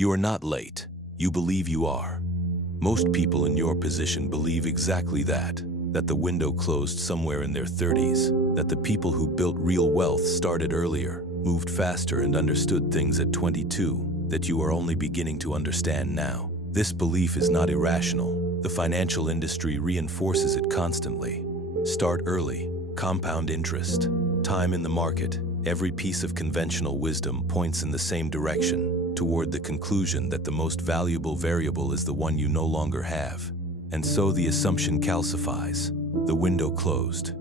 You are not late. You believe you are. Most people in your position believe exactly that the window closed somewhere in their 30s, that the people who built real wealth started earlier, moved faster and understood things at 22, that you are only beginning to understand now. This belief is not irrational. The financial industry reinforces it constantly. Start early, compound interest, time in the market. Every piece of conventional wisdom points in the same direction, toward the conclusion that the most valuable variable is the one you no longer have. And so the assumption calcifies. The window closed.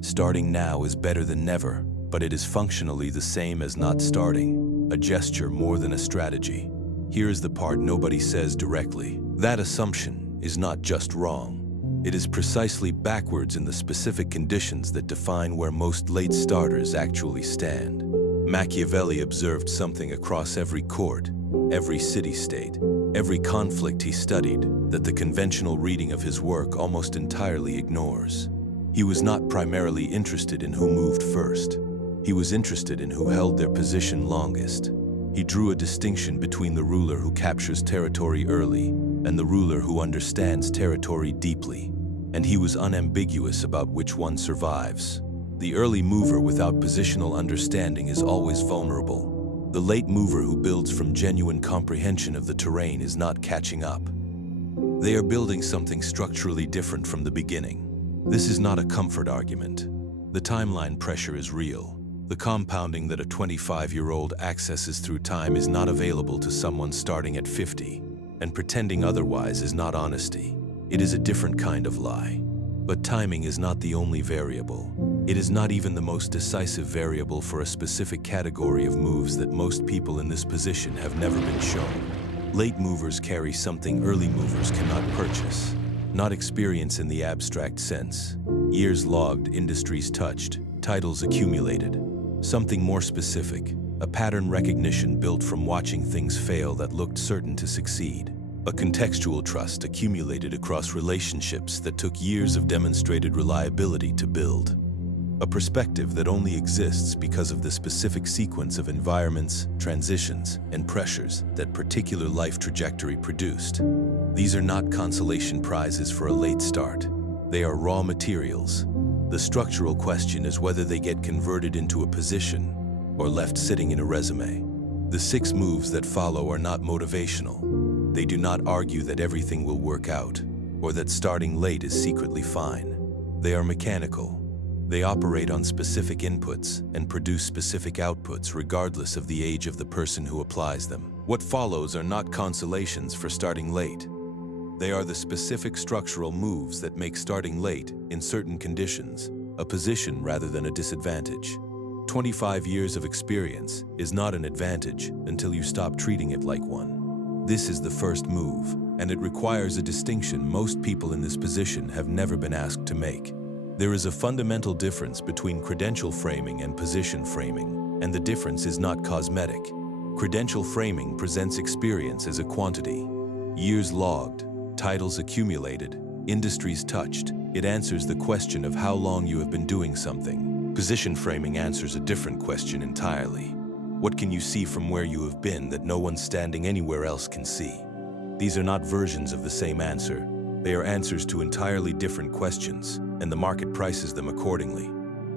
Starting now is better than never, but it is functionally the same as not starting, a gesture more than a strategy. Here is the part nobody says directly. That assumption is not just wrong. It is precisely backwards in the specific conditions that define where most late starters actually stand. Machiavelli observed something across every court, every city-state, every conflict he studied that the conventional reading of his work almost entirely ignores. He was not primarily interested in who moved first. He was interested in who held their position longest. He drew a distinction between the ruler who captures territory early and the ruler who understands territory deeply, and he was unambiguous about which one survives. The early mover without positional understanding is always vulnerable. The late mover who builds from genuine comprehension of the terrain is not catching up. They are building something structurally different from the beginning. This is not a comfort argument. The timeline pressure is real. The compounding that a 25-year-old accesses through time is not available to someone starting at 50, and pretending otherwise is not honesty. It is a different kind of lie. But timing is not the only variable. It is not even the most decisive variable for a specific category of moves that most people in this position have never been shown. Late movers carry something early movers cannot purchase. Not experience in the abstract sense. Years logged, industries touched, titles accumulated. Something more specific, a pattern recognition built from watching things fail that looked certain to succeed. A contextual trust accumulated across relationships that took years of demonstrated reliability to build. A perspective that only exists because of the specific sequence of environments, transitions, and pressures that particular life trajectory produced. These are not consolation prizes for a late start. They are raw materials. The structural question is whether they get converted into a position or left sitting in a resume. The 6 moves that follow are not motivational. They do not argue that everything will work out or that starting late is secretly fine. They are mechanical. They operate on specific inputs and produce specific outputs regardless of the age of the person who applies them. What follows are not consolations for starting late. They are the specific structural moves that make starting late, in certain conditions, a position rather than a disadvantage. 25 years of experience is not an advantage until you stop treating it like one. This is the first move, and it requires a distinction most people in this position have never been asked to make. There is a fundamental difference between credential framing and position framing, and the difference is not cosmetic. Credential framing presents experience as a quantity. Years logged, titles accumulated, industries touched. It answers the question of how long you have been doing something. Position framing answers a different question entirely. What can you see from where you have been that no one standing anywhere else can see? These are not versions of the same answer. They are answers to entirely different questions, and the market prices them accordingly.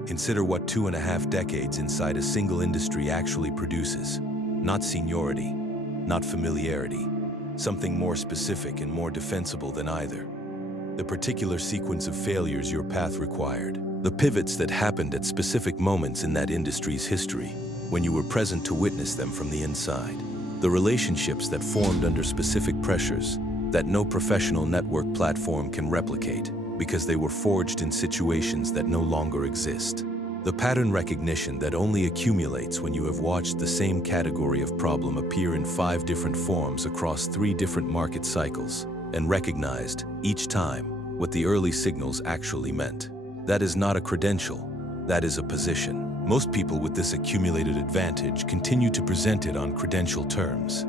Consider what 2.5 decades inside a single industry actually produces. Not seniority, not familiarity. Something more specific and more defensible than either. The particular sequence of failures your path required. The pivots that happened at specific moments in that industry's history, when you were present to witness them from the inside. The relationships that formed under specific pressures that no professional network platform can replicate because they were forged in situations that no longer exist. The pattern recognition that only accumulates when you have watched the same category of problem appear in 5 different forms across 3 different market cycles and recognized, each time, what the early signals actually meant. That is not a credential, that is a position. Most people with this accumulated advantage continue to present it on credential terms.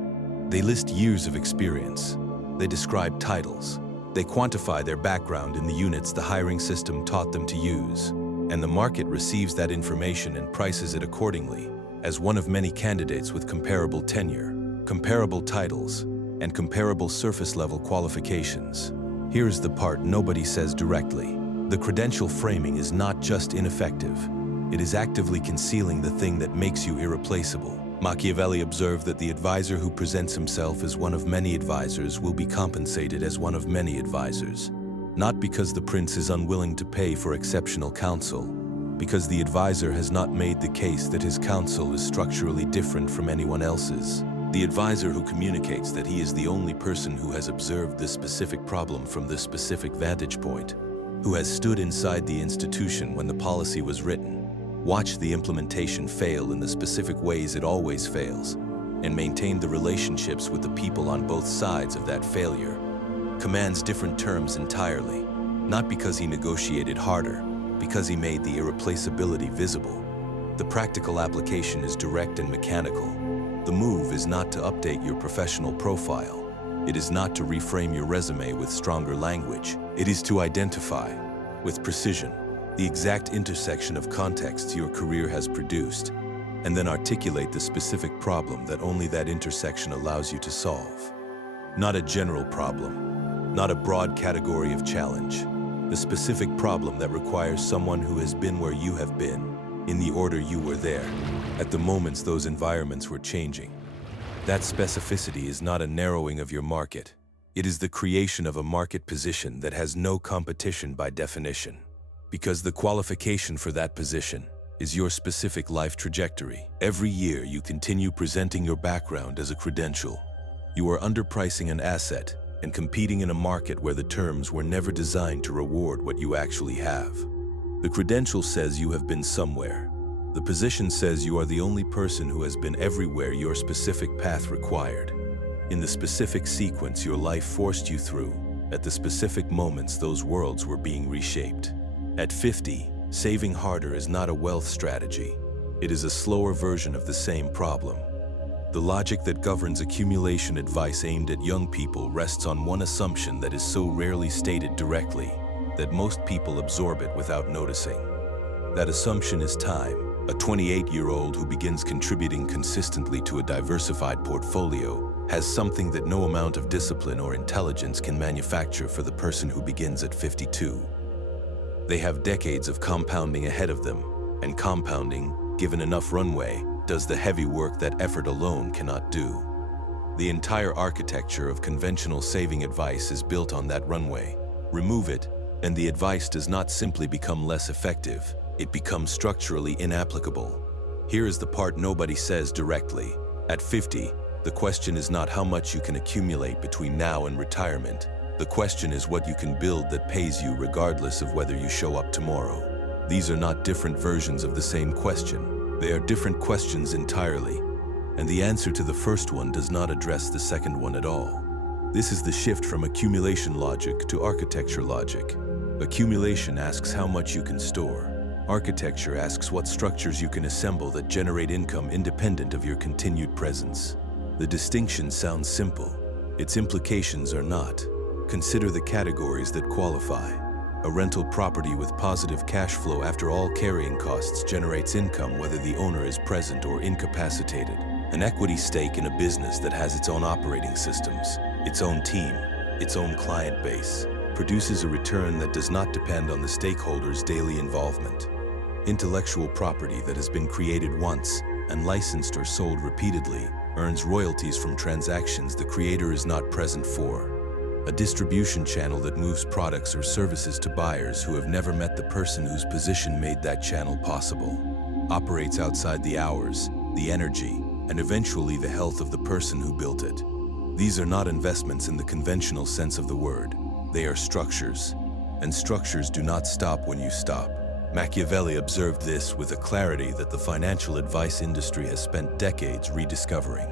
They list years of experience. They describe titles. They quantify their background in the units the hiring system taught them to use. And the market receives that information and prices it accordingly, as one of many candidates with comparable tenure. comparable titles, and comparable surface-level qualifications. Here's the part nobody says directly. The credential framing is not just ineffective. It is actively concealing the thing that makes you irreplaceable. Machiavelli observed that the advisor who presents himself as one of many advisors will be compensated as one of many advisors, not because the prince is unwilling to pay for exceptional counsel, because the advisor has not made the case that his counsel is structurally different from anyone else's. The advisor who communicates that he is the only person who has observed this specific problem from this specific vantage point, who has stood inside the institution when the policy was written, watched the implementation fail in the specific ways it always fails, and maintained the relationships with the people on both sides of that failure, commands different terms entirely, not because he negotiated harder, because he made the irreplaceability visible. The practical application is direct and mechanical. The move is not to update your professional profile. It is not to reframe your resume with stronger language. It is to identify, with precision, the exact intersection of contexts your career has produced, and then articulate the specific problem that only that intersection allows you to solve. Not a general problem, not a broad category of challenge. The specific problem that requires someone who has been where you have been, in the order you were there, at the moments those environments were changing. That specificity is not a narrowing of your market. It is the creation of a market position that has no competition by definition, because the qualification for that position is your specific life trajectory. Every year you continue presenting your background as a credential. You are underpricing an asset and competing in a market where the terms were never designed to reward what you actually have. The credential says you have been somewhere. The position says you are the only person who has been everywhere your specific path required, in the specific sequence your life forced you through, at the specific moments those worlds were being reshaped. At 50, saving harder is not a wealth strategy. It is a slower version of the same problem. The logic that governs accumulation advice aimed at young people rests on one assumption that is so rarely stated directly that most people absorb it without noticing. That assumption is time. A 28-year-old who begins contributing consistently to a diversified portfolio has something that no amount of discipline or intelligence can manufacture for the person who begins at 52. They have decades of compounding ahead of them, and compounding, given enough runway, does the heavy work that effort alone cannot do. The entire architecture of conventional saving advice is built on that runway. Remove it, and the advice does not simply become less effective, it becomes structurally inapplicable. Here is the part nobody says directly. At 50, the question is not how much you can accumulate between now and retirement. The question is what you can build that pays you regardless of whether you show up tomorrow. These are not different versions of the same question. They are different questions entirely, and the answer to the first one does not address the second one at all. This is the shift from accumulation logic to architecture logic. Accumulation asks how much you can store. Architecture asks what structures you can assemble that generate income independent of your continued presence. The distinction sounds simple. Its implications are not. Consider the categories that qualify. A rental property with positive cash flow after all carrying costs generates income whether the owner is present or incapacitated. An equity stake in a business that has its own operating systems, its own team, its own client base, produces a return that does not depend on the stakeholders' daily involvement. Intellectual property that has been created once and licensed or sold repeatedly earns royalties from transactions the creator is not present for. A distribution channel that moves products or services to buyers who have never met the person whose position made that channel possible, operates outside the hours, the energy, and eventually the health of the person who built it. These are not investments in the conventional sense of the word. They are structures, and structures do not stop when you stop. Machiavelli observed this with a clarity that the financial advice industry has spent decades rediscovering.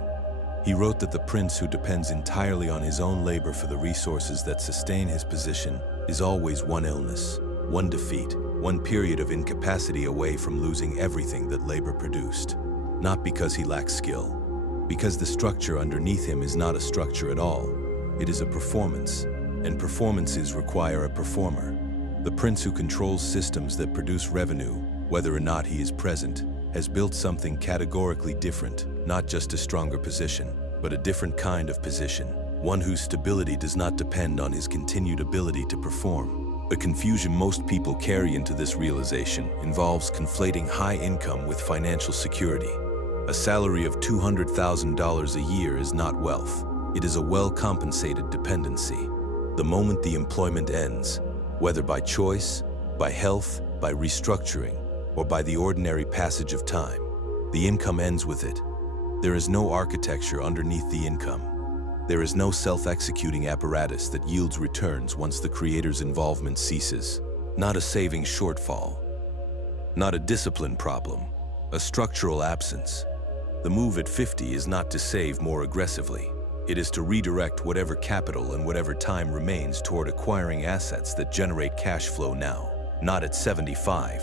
He wrote that the prince who depends entirely on his own labor for the resources that sustain his position is always one illness, one defeat, one period of incapacity away from losing everything that labor produced. Not because he lacks skill, because the structure underneath him is not a structure at all. It is a performance, and performances require a performer. The prince who controls systems that produce revenue, whether or not he is present, has built something categorically different, not just a stronger position, but a different kind of position, one whose stability does not depend on his continued ability to perform. The confusion most people carry into this realization involves conflating high income with financial security. A salary of $200,000 a year is not wealth. It is a well-compensated dependency. The moment the employment ends, whether by choice, by health, by restructuring, or by the ordinary passage of time, the income ends with it. There is no architecture underneath the income. There is no self-executing apparatus that yields returns once the creator's involvement ceases. Not a saving shortfall. Not a discipline problem. A structural absence. The move at 50 is not to save more aggressively. It is to redirect whatever capital and whatever time remains toward acquiring assets that generate cash flow now. Not at 75,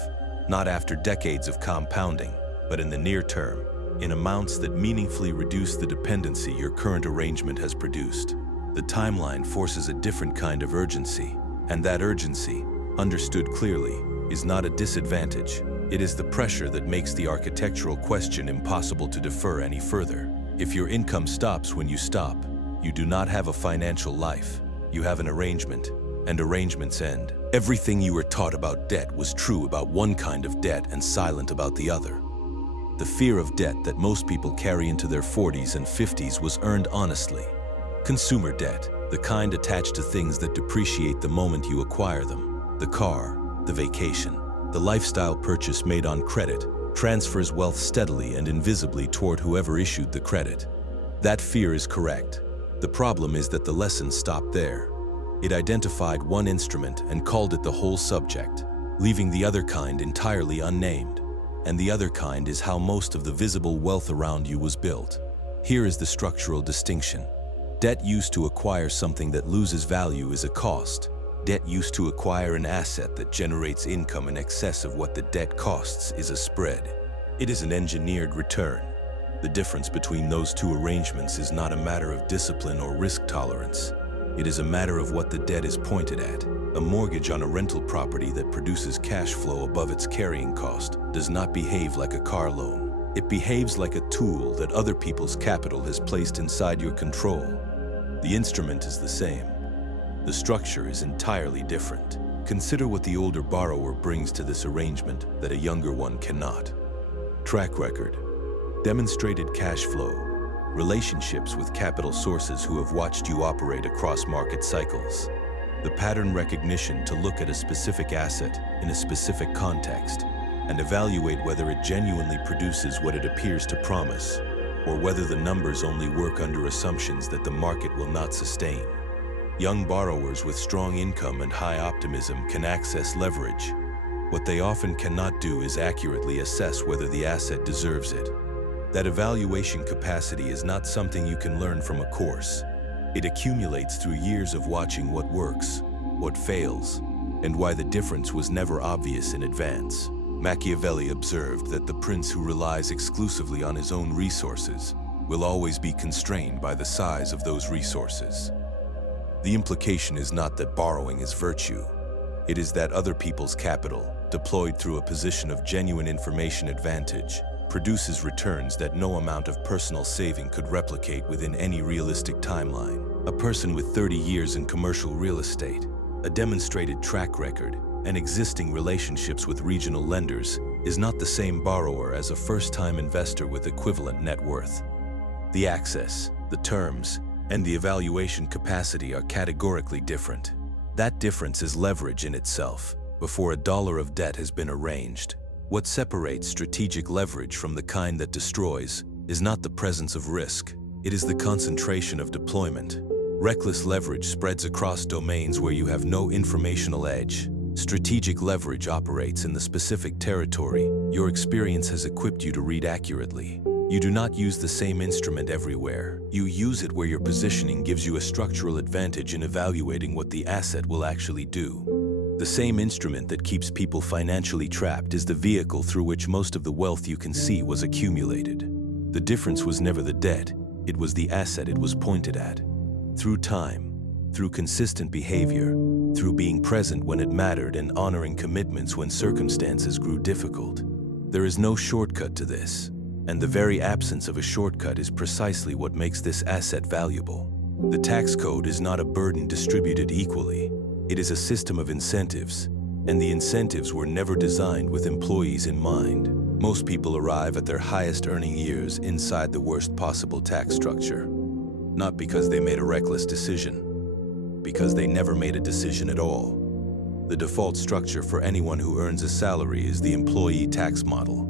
not after decades of compounding, but in the near term, in amounts that meaningfully reduce the dependency your current arrangement has produced. The timeline forces a different kind of urgency, and that urgency, understood clearly, is not a disadvantage. It is the pressure that makes the architectural question impossible to defer any further. If your income stops when you stop, you do not have a financial life. You have an arrangement, and arrangements end. Everything you were taught about debt was true about one kind of debt and silent about the other. The fear of debt that most people carry into their 40s and 50s was earned honestly. Consumer debt, the kind attached to things that depreciate the moment you acquire them. The car, the vacation, the lifestyle purchase made on credit, transfers wealth steadily and invisibly toward whoever issued the credit. That fear is correct. The problem is that the lesson stopped there. It identified one instrument and called it the whole subject, leaving the other kind entirely unnamed. And the other kind is how most of the visible wealth around you was built. Here is the structural distinction. Debt used to acquire something that loses value is a cost. Debt used to acquire an asset that generates income in excess of what the debt costs is a spread. It is an engineered return. The difference between those two arrangements is not a matter of discipline or risk tolerance. It is a matter of what the debt is pointed at. A mortgage on a rental property that produces cash flow above its carrying cost does not behave like a car loan. It behaves like a tool that other people's capital has placed inside your control. The instrument is the same. The structure is entirely different. Consider what the older borrower brings to this arrangement that a younger one cannot. Track record, demonstrated cash flow, relationships with capital sources who have watched you operate across market cycles. The pattern recognition to look at a specific asset in a specific context and evaluate whether it genuinely produces what it appears to promise, or whether the numbers only work under assumptions that the market will not sustain. Young borrowers with strong income and high optimism can access leverage. What they often cannot do is accurately assess whether the asset deserves it. That evaluation capacity is not something you can learn from a course. It accumulates through years of watching what works, what fails, and why the difference was never obvious in advance. Machiavelli observed that the prince who relies exclusively on his own resources will always be constrained by the size of those resources. The implication is not that borrowing is virtue. It is that other people's capital, deployed through a position of genuine information advantage, produces returns that no amount of personal saving could replicate within any realistic timeline. A person with 30 years in commercial real estate, a demonstrated track record, and existing relationships with regional lenders is not the same borrower as a first-time investor with equivalent net worth. The access, the terms, and the evaluation capacity are categorically different. That difference is leverage in itself, before a dollar of debt has been arranged. What separates strategic leverage from the kind that destroys is not the presence of risk. It is the concentration of deployment. Reckless leverage spreads across domains where you have no informational edge. Strategic leverage operates in the specific territory your experience has equipped you to read accurately. You do not use the same instrument everywhere. You use it where your positioning gives you a structural advantage in evaluating what the asset will actually do. The same instrument that keeps people financially trapped is the vehicle through which most of the wealth you can see was accumulated. The difference was never the debt, it was the asset it was pointed at. Through time, through consistent behavior, through being present when it mattered and honoring commitments when circumstances grew difficult. There is no shortcut to this. And the very absence of a shortcut is precisely what makes this asset valuable. The tax code is not a burden distributed equally. It is a system of incentives, and the incentives were never designed with employees in mind. Most people arrive at their highest earning years inside the worst possible tax structure. Not because they made a reckless decision, because they never made a decision at all. The default structure for anyone who earns a salary is the employee tax model.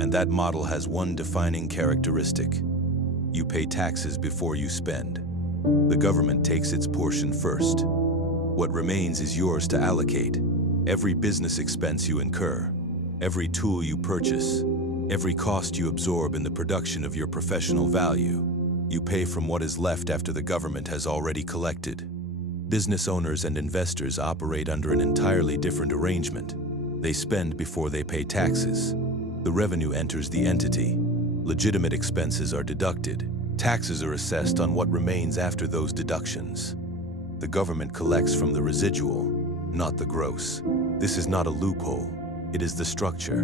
And that model has one defining characteristic. You pay taxes before you spend. The government takes its portion first. What remains is yours to allocate. Every business expense you incur, every tool you purchase, every cost you absorb in the production of your professional value, you pay from what is left after the government has already collected. Business owners and investors operate under an entirely different arrangement. They spend before they pay taxes. The revenue enters the entity. Legitimate expenses are deducted. Taxes are assessed on what remains after those deductions. The government collects from the residual, not the gross. This is not a loophole. It is the structure.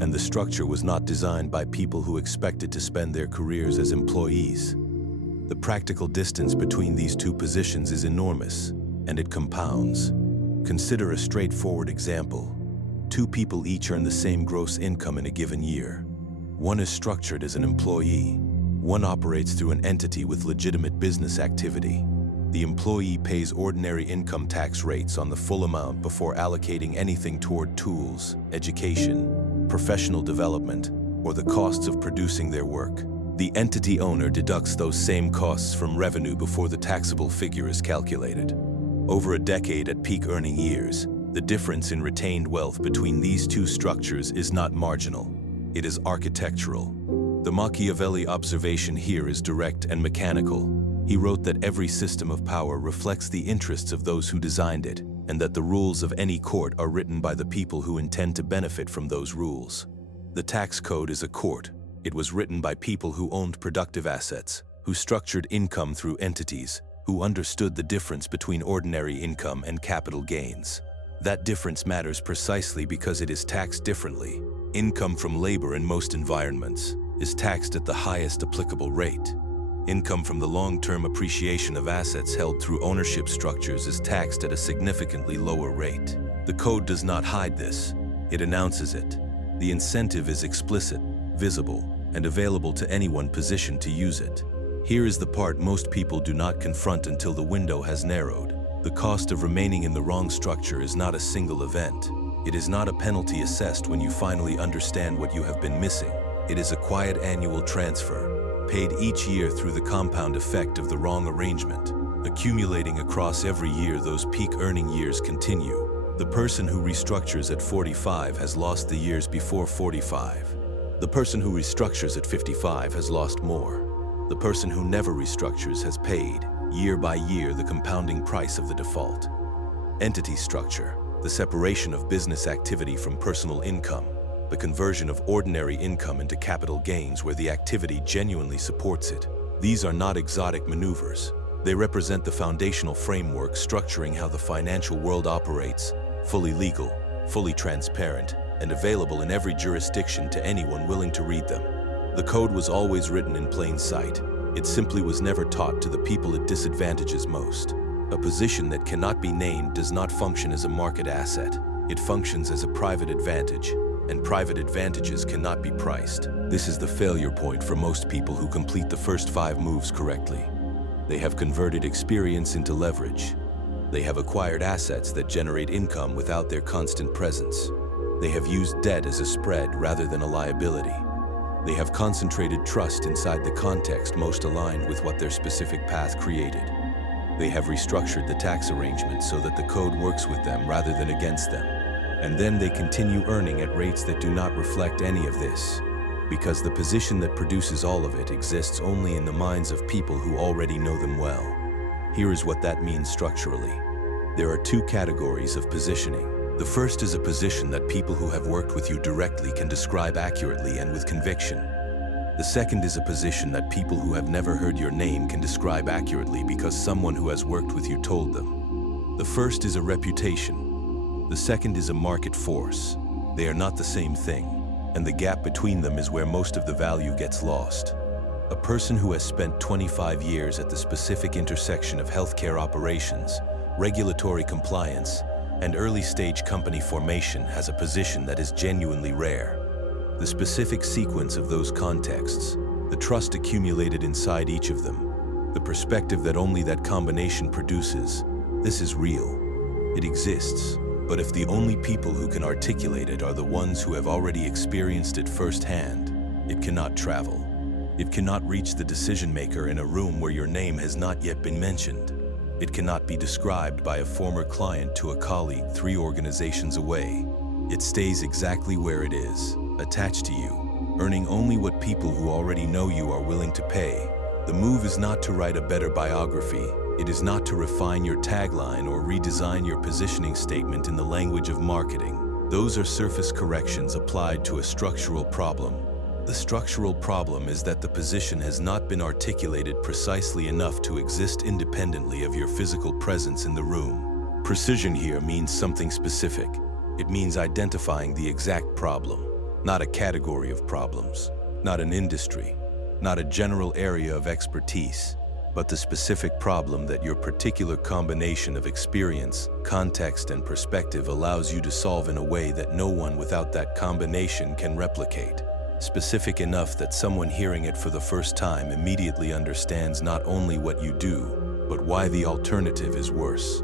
And the structure was not designed by people who expected to spend their careers as employees. The practical distance between these two positions is enormous, and it compounds. Consider a straightforward example. Two people each earn the same gross income in a given year. One is structured as an employee. One operates through an entity with legitimate business activity. The employee pays ordinary income tax rates on the full amount before allocating anything toward tools, education, professional development, or the costs of producing their work. The entity owner deducts those same costs from revenue before the taxable figure is calculated. Over a decade at peak earning years, the difference in retained wealth between these two structures is not marginal. It is architectural. The Machiavelli observation here is direct and mechanical. He wrote that every system of power reflects the interests of those who designed it, and that the rules of any court are written by the people who intend to benefit from those rules. The tax code is a court. It was written by people who owned productive assets, who structured income through entities, who understood the difference between ordinary income and capital gains. That difference matters precisely because it is taxed differently. Income from labor in most environments is taxed at the highest applicable rate. Income from the long-term appreciation of assets held through ownership structures is taxed at a significantly lower rate. The code does not hide this. It announces it. The incentive is explicit, visible, and available to anyone positioned to use it. Here is the part most people do not confront until the window has narrowed. The cost of remaining in the wrong structure is not a single event. It is not a penalty assessed when you finally understand what you have been missing. It is a quiet annual transfer, paid each year through the compound effect of the wrong arrangement. Accumulating across every year, those peak earning years continue. The person who restructures at 45 has lost the years before 45. The person who restructures at 55 has lost more. The person who never restructures has paid, year by year, the compounding price of the default. Entity structure, the separation of business activity from personal income, the conversion of ordinary income into capital gains where the activity genuinely supports it. These are not exotic maneuvers. They represent the foundational framework structuring how the financial world operates, fully legal, fully transparent, and available in every jurisdiction to anyone willing to read them. The code was always written in plain sight. It simply was never taught to the people it disadvantages most. A position that cannot be named does not function as a market asset. It functions as a private advantage, and private advantages cannot be priced. This is the failure point for most people who complete the first 5 moves correctly. They have converted experience into leverage. They have acquired assets that generate income without their constant presence. They have used debt as a spread rather than a liability. They have concentrated trust inside the context most aligned with what their specific path created. They have restructured the tax arrangement so that the code works with them rather than against them. And then they continue earning at rates that do not reflect any of this, because the position that produces all of it exists only in the minds of people who already know them well. Here is what that means structurally. There are 2 categories of positioning. The first is a position that people who have worked with you directly can describe accurately and with conviction. The second is a position that people who have never heard your name can describe accurately because someone who has worked with you told them. The first is a reputation. The second is a market force. They are not the same thing. and the gap between them is where most of the value gets lost. A person who has spent 25 years at the specific intersection of healthcare operations, regulatory compliance, and early-stage company formation has a position that is genuinely rare. The specific sequence of those contexts, the trust accumulated inside each of them, the perspective that only that combination produces, this is real. It exists, but if the only people who can articulate it are the ones who have already experienced it firsthand, it cannot travel. It cannot reach the decision-maker in a room where your name has not yet been mentioned. It cannot be described by a former client to a colleague 3 organizations away. It stays exactly where it is, attached to you, earning only what people who already know you are willing to pay. The move is not to write a better biography. It is not to refine your tagline or redesign your positioning statement in the language of marketing. Those are surface corrections applied to a structural problem. The structural problem is that the position has not been articulated precisely enough to exist independently of your physical presence in the room. Precision here means something specific. It means identifying the exact problem, not a category of problems, not an industry, not a general area of expertise, but the specific problem that your particular combination of experience, context, and perspective allows you to solve in a way that no one without that combination can replicate. Specific enough that someone hearing it for the first time immediately understands not only what you do, but why the alternative is worse.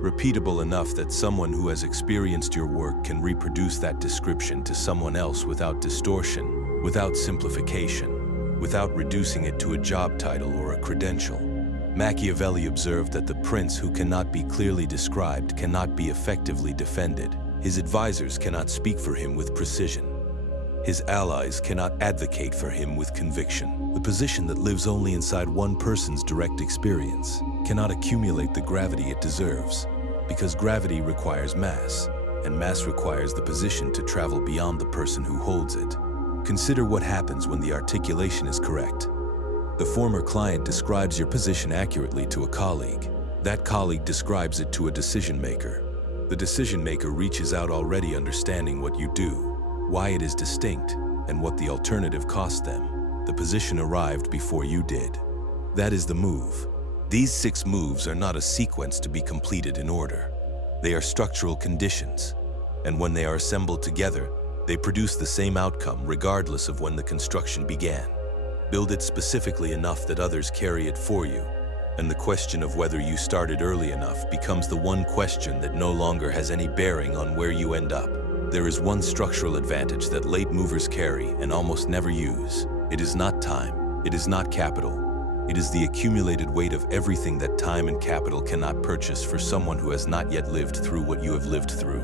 Repeatable enough that someone who has experienced your work can reproduce that description to someone else without distortion, without simplification, without reducing it to a job title or a credential. Machiavelli observed that the prince who cannot be clearly described cannot be effectively defended. His advisors cannot speak for him with precision. His allies cannot advocate for him with conviction. The position that lives only inside one person's direct experience cannot accumulate the gravity it deserves, because gravity requires mass, and mass requires the position to travel beyond the person who holds it. Consider what happens when the articulation is correct. The former client describes your position accurately to a colleague. That colleague describes it to a decision maker. The decision maker reaches out already understanding what you do, why it is distinct, and what the alternative cost them. The position arrived before you did. That is the move. These 6 moves are not a sequence to be completed in order. They are structural conditions, and when they are assembled together, they produce the same outcome regardless of when the construction began. Build it specifically enough that others carry it for you, and the question of whether you started early enough becomes the one question that no longer has any bearing on where you end up. There is one structural advantage that late movers carry and almost never use. It is not time. It is not capital. It is the accumulated weight of everything that time and capital cannot purchase for someone who has not yet lived through what you have lived through.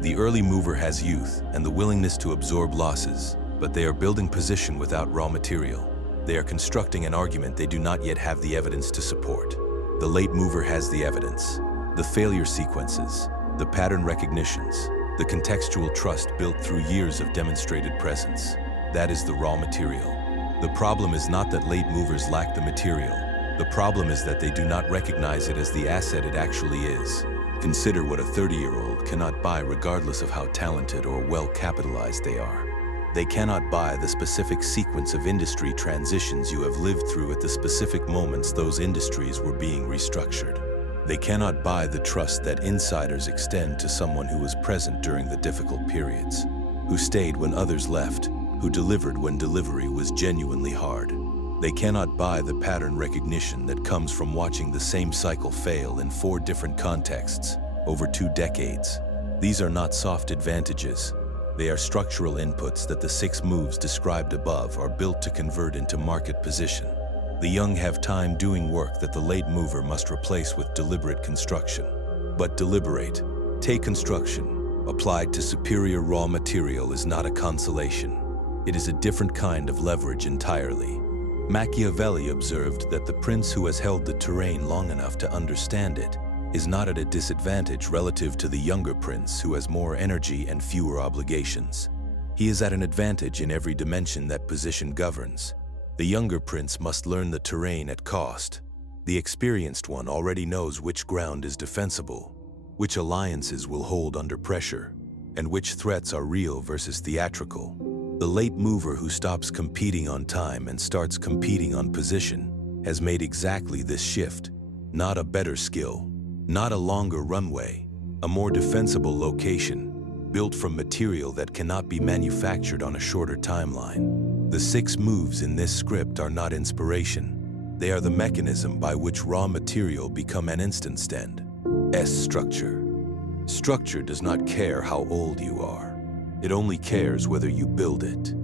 The early mover has youth and the willingness to absorb losses, but they are building position without raw material. They are constructing an argument they do not yet have the evidence to support. The late mover has the evidence, the failure sequences, the pattern recognitions, the contextual trust built through years of demonstrated presence. That is the raw material. The problem is not that late movers lack the material. The problem is that they do not recognize it as the asset it actually is. Consider what a 30-year-old cannot buy regardless of how talented or well capitalized they are. They cannot buy the specific sequence of industry transitions you have lived through at the specific moments those industries were being restructured. They cannot buy the trust that insiders extend to someone who was present during the difficult periods, who stayed when others left, who delivered when delivery was genuinely hard. They cannot buy the pattern recognition that comes from watching the same cycle fail in 4 different contexts over 2 decades. These are not soft advantages. They are structural inputs that the 6 moves described above are built to convert into market position. The young have time doing work that the late mover must replace with deliberate construction. But deliberate, take construction, applied to superior raw material is not a consolation. It is a different kind of leverage entirely. Machiavelli observed that the prince who has held the terrain long enough to understand it is not at a disadvantage relative to the younger prince who has more energy and fewer obligations. He is at an advantage in every dimension that position governs. The younger prince must learn the terrain at cost. The experienced one already knows which ground is defensible, which alliances will hold under pressure, and which threats are real versus theatrical. The late mover who stops competing on time and starts competing on position has made exactly this shift. Not a better skill, not a longer runway, a more defensible location, built from material that cannot be manufactured on a shorter timeline. The 6 moves in this script are not inspiration. They are the mechanism by which raw material become an instant stand. Structure. Structure does not care how old you are. It only cares whether you build it.